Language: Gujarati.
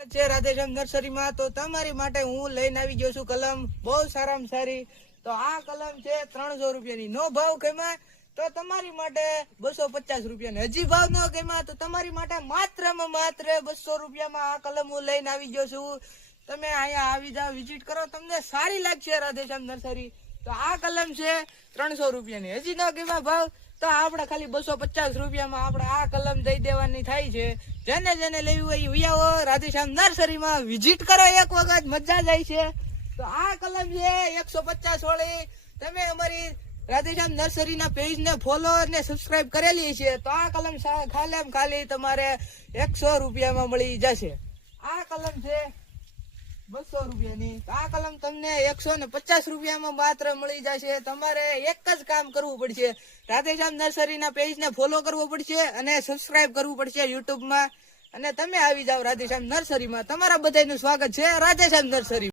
છે રાધેશ્યામ નર્સરીમાં તો તમારી માટે હું લઈને આવી ગયો છું કલમ બહુ સારામાં સારી. તો આ કલમ છે 300 રૂપિયાની. નો ભાવ કહેવાય તો તમારી માટે 250 રૂપિયાની. હજી ભાવ ન કહેવાય તો તમારી માટે માત્ર 200 રૂપિયામાં આ કલમ હું લઈને આવી ગયો છું. તમે અહીંયા આવી જાઓ, વિઝિટ કરો, તમને સારી લાગશે રાધેશ્યામ નર્સરી. તો આ કલમ છે 300 રૂપિયાની. હજી ન કહેવાય ભાવ તો આપણે ખાલી 250 રૂપિયામાં આપણે આ કલમ દઈ દેવાની થાય છે. જેને જેને લેવી હોય વિયાઓ રાધેશ્યામ નર્સરીમાં વિઝિટ કરો, એક વખત મજા જાય છે. તો આ કલમ છે 150 વાળી. તમે અમારી રાધેશ્યામ નર્સરી ના પેજ ને ફોલો અને સબસ્ક્રાઇબ કરેલી છે. તો આ કલમ ખાલી તમારે 100 રૂપિયામાં મળી જશે. આ કલમ છે 200 રૂપિયાની. આ કલમ તમને 150 રૂપિયામાં માત્ર મળી જશે. તમારે એક જ કામ કરવું પડશે, રાધેશ્યામ નર્સરી ના પેજ ને ફોલો કરવો પડશે અને સબસ્ક્રાઇબ કરવું પડશે યુટ્યુબ માં. અને તમે આવી જાઓ રાધેશ્યામ નર્સરીમાં. તમારા બધાનું સ્વાગત છે રાધેશ્યામ નર્સરી.